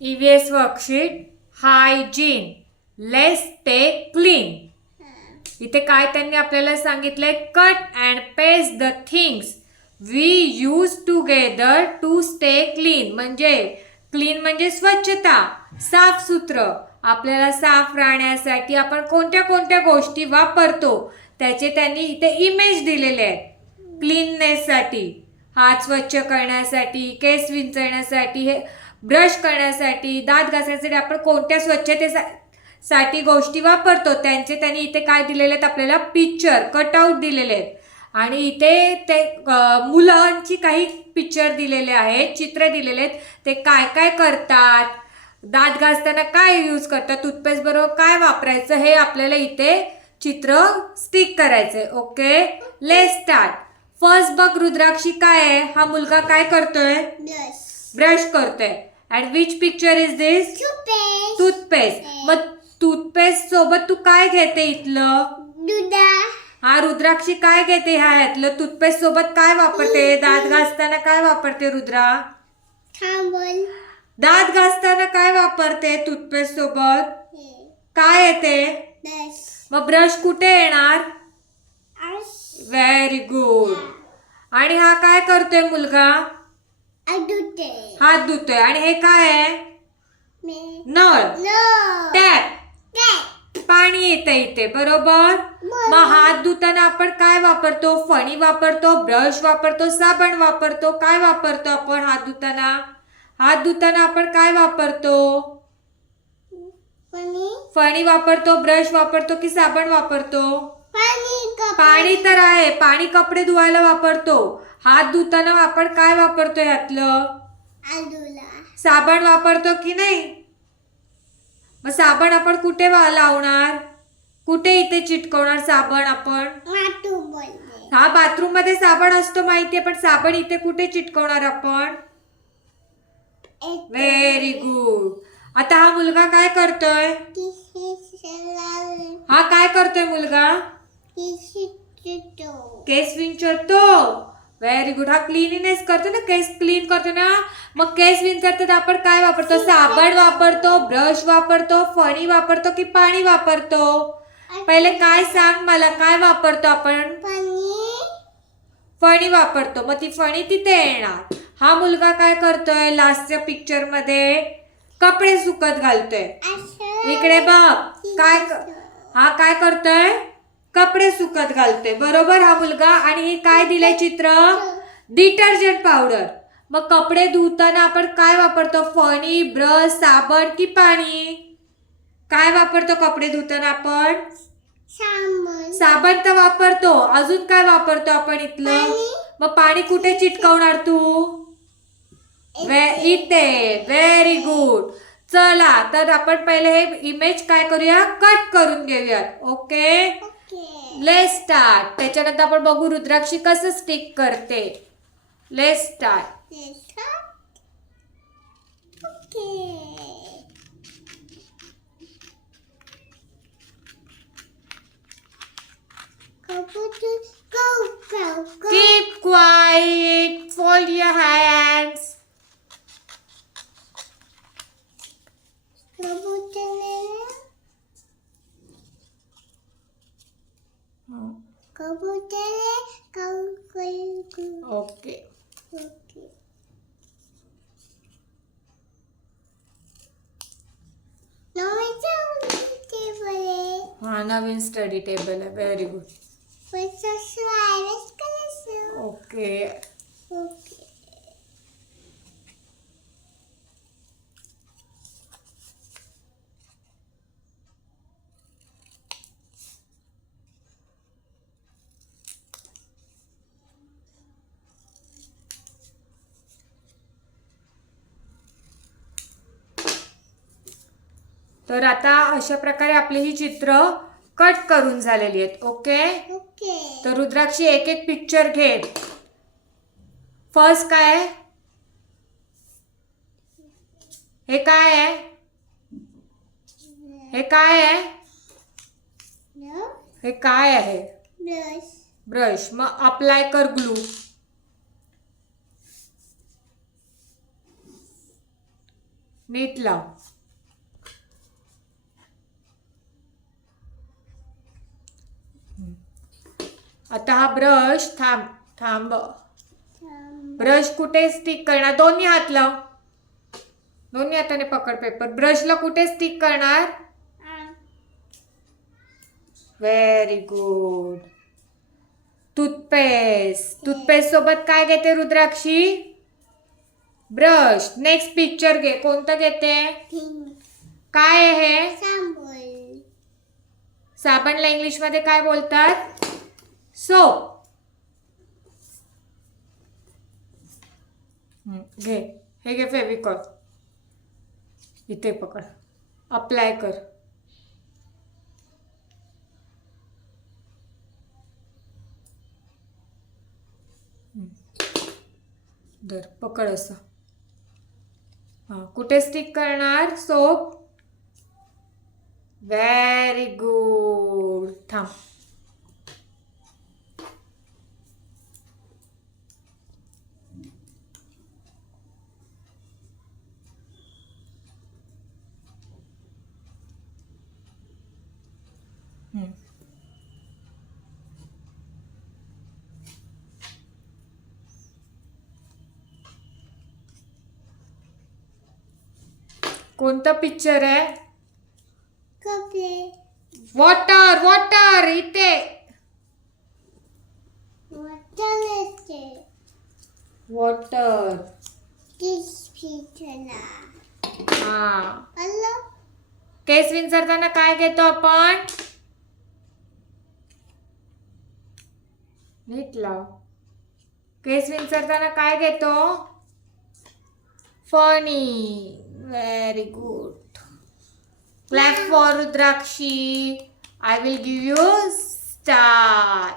EVS worksheet hygiene let's take clean. इथे काय त्यांनी आपल्याला सांगितलंय, cut and paste the things we use together to stay clean. म्हणजे क्लीन म्हणजे स्वच्छता, साफ सुथर. आपल्याला साफ राहण्यासाठी आपण कोणत्या कोणत्या गोष्टी वापरतो त्याचे त्यांनी इथे इमेज दिलेले आहेत. क्लीननेस साठी, हात स्वच्छ करण्यासाठी, केस विंचरण्यासाठी, हे ब्रश करण्यासाठी, दात घासण्यासाठी आपण कोणत्या स्वच्छतेसाठी गोष्टी वापरतो त्यांचे त्यांनी इथे काय दिलेले आहेत आपल्याला, पिक्चर कटआउट दिलेले आहेत. आणि इथे ते मुलांची काही पिक्चर दिलेले आहेत, चित्र दिलेले आहेत. ते काय काय करतात, दात घासताना काय यूज करतात, टूथपेस्ट बरोबर काय वापरायचं, हे आपल्याला इथे चित्र स्टिक करायचंय. Okay, let's start. फर्स्ट बघ रुद्राक्षी, काय आहे हा मुलगा काय करतोय, ब्रश करतोय. And which picture is this, toothpaste. मग टूथपेस्ट सोबत तू काय घेते इथलं, हा रुद्राक्षी काय घेते ह्यातलं, टूथपेस्ट सोबत काय वापरते, दात घासताना काय वापरते रुद्रा, दात घासताना काय वापरते टूथपेस्ट सोबत, काय येते, मग ब्रश कुठे येणार, व्हेरी गुड. आणि हा काय करतोय मुलगा, हात धुतोय. आणि हे काय आहे, नळ, टॅप, पाणी येतं इथे बरोबर. मग हात धुताना आपण काय वापरतो, फणी वापरतो, ब्रश वापरतो, साबण वापरतो. काय वापरतो आपण हात धुताना, हात धुताना आपण काय वापरतो, फणी वापरतो, ब्रश वापरतो की साबण वापरतो, पाणी तर आहे, पाणी कपडे धुवायला वापरतो. हात धुताना आपण काय वापरतो यातलं, साबण वापरतो की नाही. मग साबण आपण कुठे लावणार, कुठे इथे चिटकवणार साबण आपण, हा बाथरूम मध्ये साबण असतो माहितीये, पण साबण इथे कुठे चिटकवणार आपण, व्हेरी गुड. आता हा मुलगा काय करतोय, हा काय करतोय मुलगा, केस विंचरतो. Very good. हा क्लीननेस करतो ना, केस क्लीन करतो ना. मग केस विंचरतात आपण काय वापरतो, साबण वापरतो, ब्रश वापरतो, फणी वापरतो की पाणी वापरतो. पहिले काय सांग मला, काय वापरतो आपण, फणी वापरतो. मग ती फणी तिथे येणार. हा मुलगा काय करतोय लास्टच्या पिक्चर मध्ये, कपडे सुकत घालतोय. इकडे बघ काय, हा काय करतोय, कपडे सुकत घालतोय बरोबर हा मुलगा. आणि हे काय दिलंय चित्र, डिटर्जंट पावडर. मग कपडे धुताना आपण काय वापरतो, फणी, ब्रश, साबण की पाणी, काय वापरतो कपडे धुताना आपण, साबण तर वापरतो. अजून काय वापरतो आपण इथलं, मग पाणी कुठे चिटकवणार तू, इथे. Very good. चला तर आपण पहिले हे इमेज काय करूया, कट करून घेऊयात. Okay, let's start. त्याच्यानंतर आपण बघू रुद्राक्षी कसं स्टिक करते. Let's start. Keep quiet. Fold your hands. Okay. हा नवीन स्टडी टेबल आहे. Very good. ओके. तर आता अशा प्रकारे आपली ही चित्र कट करून झालेली आहेत. ओके. तर रुद्राक्षी एक एक पिक्चर घे. फर्स्ट काय आहे, हे काय आहे, हे काय आहे, हे काय आहे, ब्रश. मग अप्लाय कर ग्लू. नीट लाव. आता हा ब्रश थांब थांब. ब्रश कुठे स्टिक करणार? दोन्ही हात लाव. दोन्ही हाताने पकड पेपर. ब्रशला कुठे स्टिक करणार? Very good. टूथपेस्ट. टूथपेस्ट सोबत काय घेते रुद्राक्षी? ब्रश. नेक्स्ट पिक्चर घे. कोणतं घेते? काय आहे हे? साबणला इंग्लिश मध्ये काय बोलतात? सोप. घे. हे घे फेविकॉल. इथे पकड. अप्लाय कर. धर पकड असं. हा कुठे स्टिक करणार सोप? Very good. थांब. कोणता पिक्चर आहे? वॉटर. वॉटर इथे. वॉटर. हा. केस विंचरताना काय घेतो आपण? नीट लाव. केस विंचरताना काय घेतो? Fani. Very good. Clap for Rudrakshi. I will give you star.